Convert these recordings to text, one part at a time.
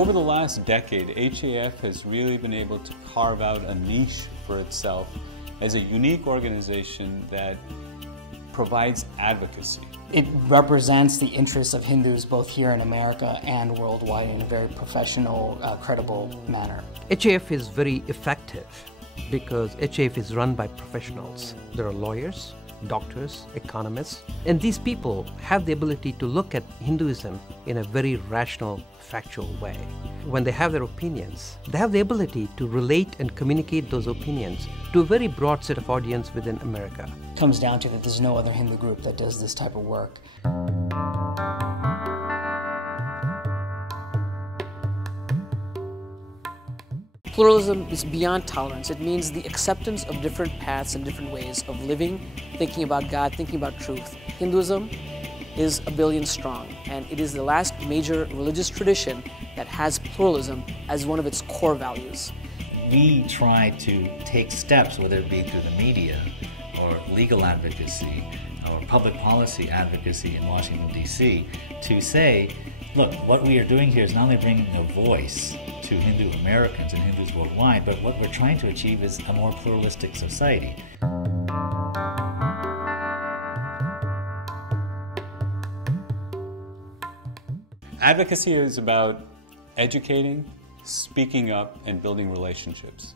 Over the last decade, HAF has really been able to carve out a niche for itself as a unique organization that provides advocacy. It represents the interests of Hindus both here in America and worldwide in a very professional, credible manner. HAF is very effective because HAF is run by professionals. There are lawyers, doctors, economists, and these people have the ability to look at Hinduism in a very rational, factual way. When they have their opinions, they have the ability to relate and communicate those opinions to a very broad set of audience within America. It comes down to that there's no other Hindu group that does this type of work. Pluralism is beyond tolerance. It means the acceptance of different paths and different ways of living, thinking about God, thinking about truth. Hinduism is 1 billion strong, and it is the last major religious tradition that has pluralism as one of its core values. We try to take steps, whether it be through the media or legal advocacy or public policy advocacy in Washington, D.C., to say, look, what we are doing here is not only bringing a voice to Hindu Americans and Hindus worldwide, but what we're trying to achieve is a more pluralistic society. Advocacy is about educating, speaking up, and building relationships.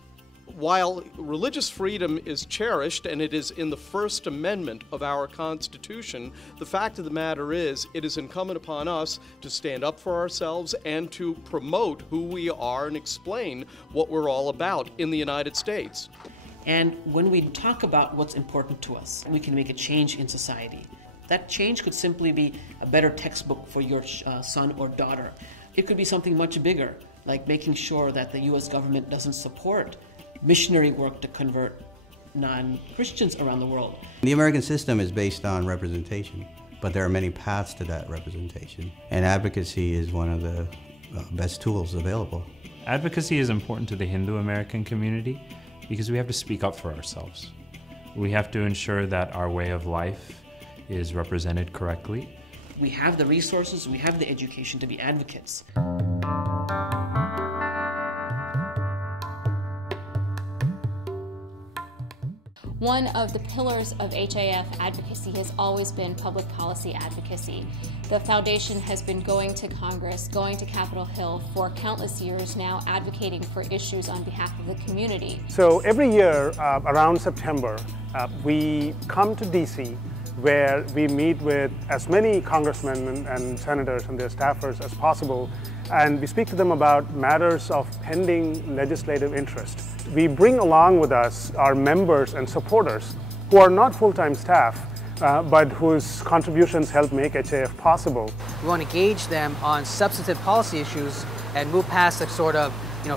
While religious freedom is cherished and it is in the First Amendment of our Constitution, the fact of the matter is it is incumbent upon us to stand up for ourselves and to promote who we are and explain what we're all about in the United States. And when we talk about what's important to us, we can make a change in society. That change could simply be a better textbook for your son or daughter. It could be something much bigger, like making sure that the U.S. government doesn't support missionary work to convert non-Christians around the world. The American system is based on representation, but there are many paths to that representation, and advocacy is one of the best tools available. Advocacy is important to the Hindu American community because we have to speak up for ourselves. We have to ensure that our way of life is represented correctly. We have the resources, we have the education to be advocates. One of the pillars of HAF advocacy has always been public policy advocacy. The foundation has been going to Congress, going to Capitol Hill for countless years now, advocating for issues on behalf of the community. So every year around September, we come to DC where we meet with as many congressmen and senators and their staffers as possible, and we speak to them about matters of pending legislative interest. We bring along with us our members and supporters who are not full-time staff, but whose contributions help make HAF possible. We want to engage them on substantive policy issues and move past the sort of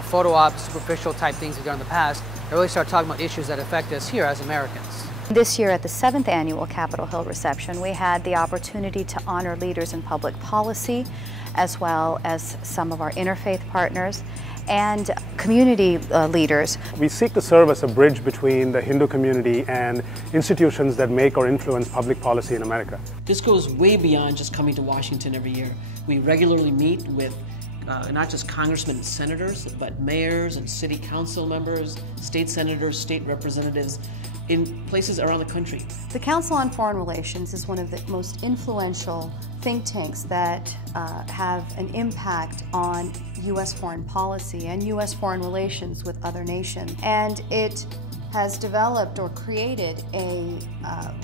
photo op, superficial type things we've done in the past, and really start talking about issues that affect us here as Americans. This year at the 7th annual Capitol Hill reception, we had the opportunity to honor leaders in public policy, as well as some of our interfaith partners and community leaders. We seek to serve as a bridge between the Hindu community and institutions that make or influence public policy in America. This goes way beyond just coming to Washington every year. We regularly meet with not just congressmen and senators, but mayors and city council members, state senators, state representatives in places around the country. The Council on Foreign Relations is one of the most influential think tanks that have an impact on U.S. foreign policy and U.S. foreign relations with other nations. And it has developed or created a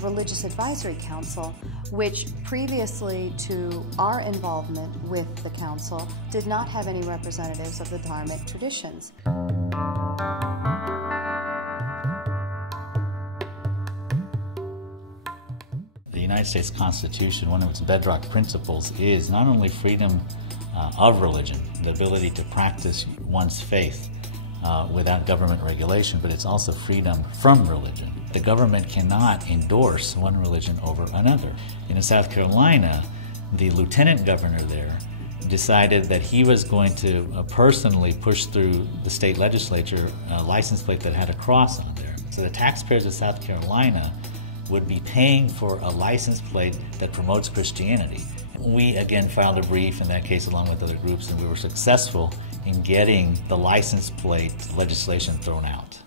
religious advisory council, which previously to our involvement with the council did not have any representatives of the dharmic traditions. The United States Constitution, one of its bedrock principles is not only freedom of religion, the ability to practice one's faith without government regulation, but it's also freedom from religion. The government cannot endorse one religion over another. In South Carolina, the lieutenant governor there decided that he was going to personally push through the state legislature a license plate that had a cross on there. So the taxpayers of South Carolina would be paying for a license plate that promotes Christianity. We again filed a brief in that case along with other groups, and we were successful in getting the license plate legislation thrown out.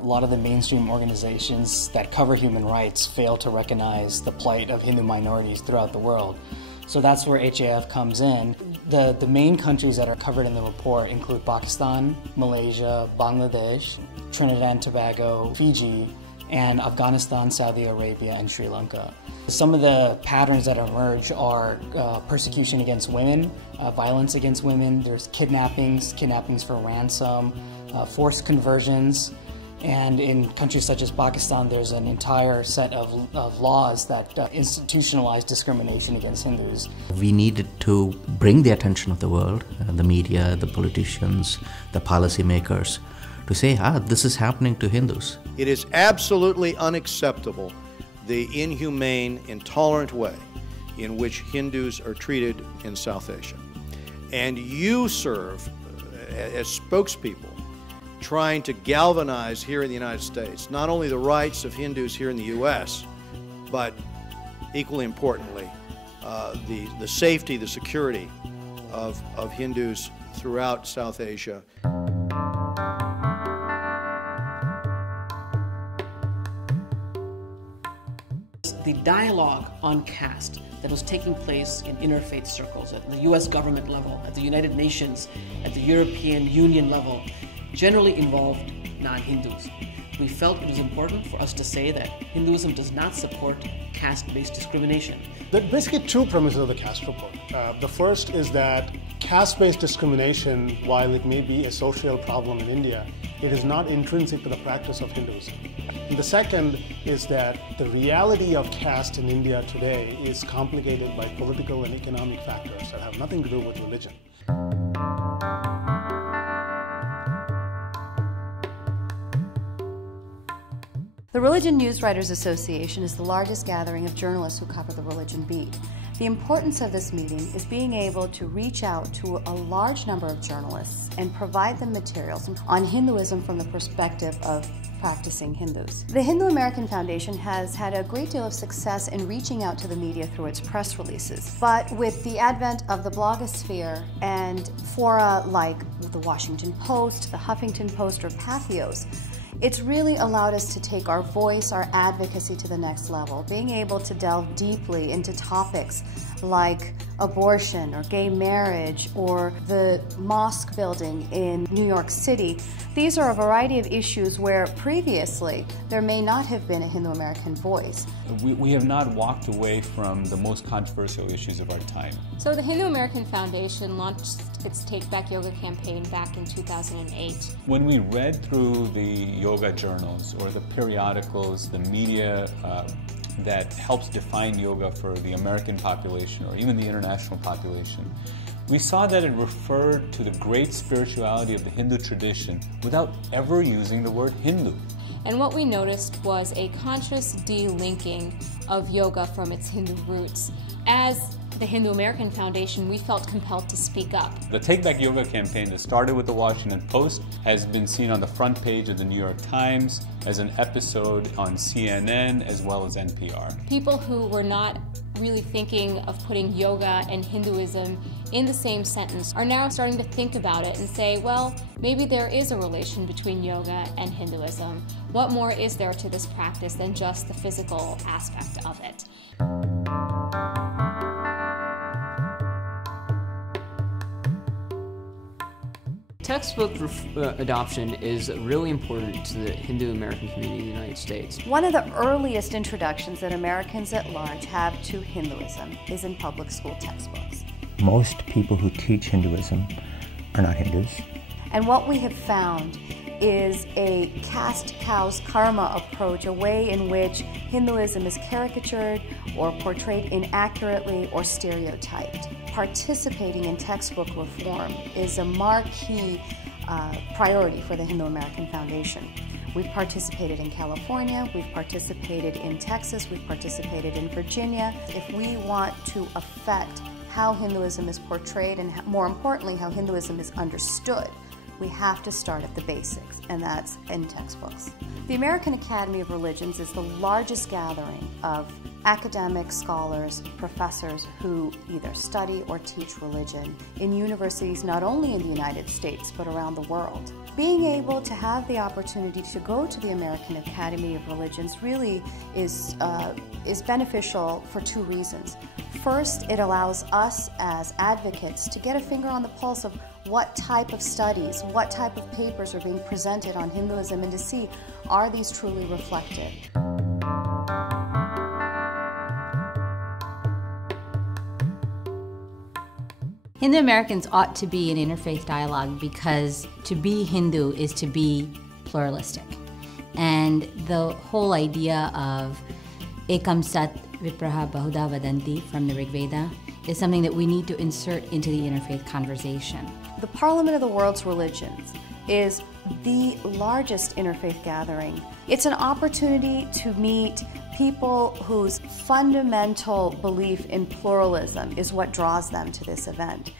A lot of the mainstream organizations that cover human rights fail to recognize the plight of Hindu minorities throughout the world. So that's where HAF comes in. The main countries that are covered in the report include Pakistan, Malaysia, Bangladesh, Trinidad and Tobago, Fiji, and Afghanistan, Saudi Arabia, and Sri Lanka. Some of the patterns that emerge are persecution against women, violence against women, there's kidnappings for ransom, forced conversions, and in countries such as Pakistan, there's an entire set of laws that institutionalize discrimination against Hindus. We needed to bring the attention of the world, the media, the politicians, the policymakers, to say, this is happening to Hindus. It is absolutely unacceptable, the inhumane, intolerant way in which Hindus are treated in South Asia. And you serve as spokespeople trying to galvanize here in the United States not only the rights of Hindus here in the U.S., but equally importantly, the safety, the security of Hindus throughout South Asia. The dialogue on caste that was taking place in interfaith circles at the U.S. government level, at the United Nations, at the European Union level, generally involved non-Hindus. We felt it was important for us to say that Hinduism does not support caste-based discrimination. There are basically two premises of the caste report. The first is that caste-based discrimination, while it may be a social problem in India, it is not intrinsic to the practice of Hinduism. And the second is that the reality of caste in India today is complicated by political and economic factors that have nothing to do with religion. The Religion News Writers Association is the largest gathering of journalists who cover the religion beat. The importance of this meeting is being able to reach out to a large number of journalists and provide them materials on Hinduism from the perspective of practicing Hindus. The Hindu American Foundation has had a great deal of success in reaching out to the media through its press releases. But with the advent of the blogosphere and fora like the Washington Post, the Huffington Post, or Patheos, it's really allowed us to take our voice, our advocacy to the next level, being able to delve deeply into topics like abortion or gay marriage or the mosque building in New York City. These are a variety of issues where previously there may not have been a Hindu-American voice. We have not walked away from the most controversial issues of our time. So the Hindu American Foundation launched its Take Back Yoga campaign back in 2008. When we read through the yoga journals or the periodicals, the media that helps define yoga for the American population or even the international population, we saw that it referred to the great spirituality of the Hindu tradition without ever using the word Hindu. And what we noticed was a conscious de-linking of yoga from its Hindu roots. As the Hindu American Foundation, we felt compelled to speak up. The Take Back Yoga campaign that started with the Washington Post has been seen on the front page of the New York Times, as an episode on CNN, as well as NPR. People who were not really thinking of putting yoga and Hinduism in the same sentence are now starting to think about it and say, well, maybe there is a relation between yoga and Hinduism. What more is there to this practice than just the physical aspect of it? Textbook adoption is really important to the Hindu American community in the United States. One of the earliest introductions that Americans at large have to Hinduism is in public school textbooks. Most people who teach Hinduism are not Hindus. And what we have found is a caste cow's karma approach, a way in which Hinduism is caricatured or portrayed inaccurately or stereotyped. Participating in textbook reform is a marquee priority for the Hindu American Foundation. We've participated in California, we've participated in Texas, we've participated in Virginia. If we want to affect how Hinduism is portrayed and more importantly how Hinduism is understood, we have to start at the basics, and that's in textbooks. The American Academy of Religions is the largest gathering of academic scholars, professors who either study or teach religion in universities not only in the United States but around the world. Being able to have the opportunity to go to the American Academy of Religions really is beneficial for two reasons. First, it allows us as advocates to get a finger on the pulse of what type of studies, what type of papers are being presented on Hinduism, and to see, are these truly reflected? Hindu Americans ought to be in interfaith dialogue because to be Hindu is to be pluralistic. And the whole idea of Ekam Sat Vipraha Bahuda Vadanti from the Rig Veda is something that we need to insert into the interfaith conversation. The Parliament of the World's Religions is the largest interfaith gathering. It's an opportunity to meet people whose fundamental belief in pluralism is what draws them to this event.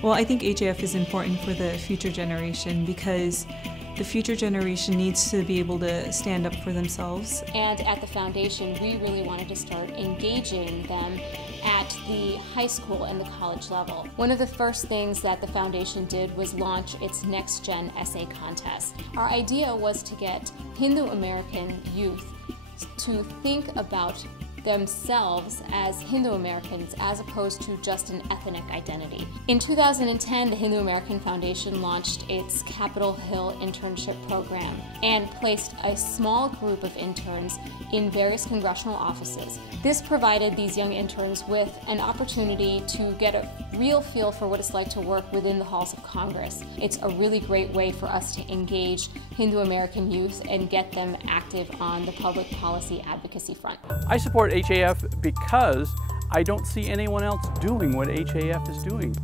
Well, I think HAF is important for the future generation because the future generation needs to be able to stand up for themselves. And at the foundation, we really wanted to start engaging them at the high school and the college level. One of the first things that the foundation did was launch its Next Gen Essay Contest. Our idea was to get Hindu American youth to think about themselves as Hindu Americans as opposed to just an ethnic identity. In 2010, the Hindu American Foundation launched its Capitol Hill internship program and placed a small group of interns in various congressional offices. This provided these young interns with an opportunity to get a real feel for what it's like to work within the halls of Congress. It's a really great way for us to engage Hindu American youth and get them active on the public policy advocacy front. I support HAF because I don't see anyone else doing what HAF is doing.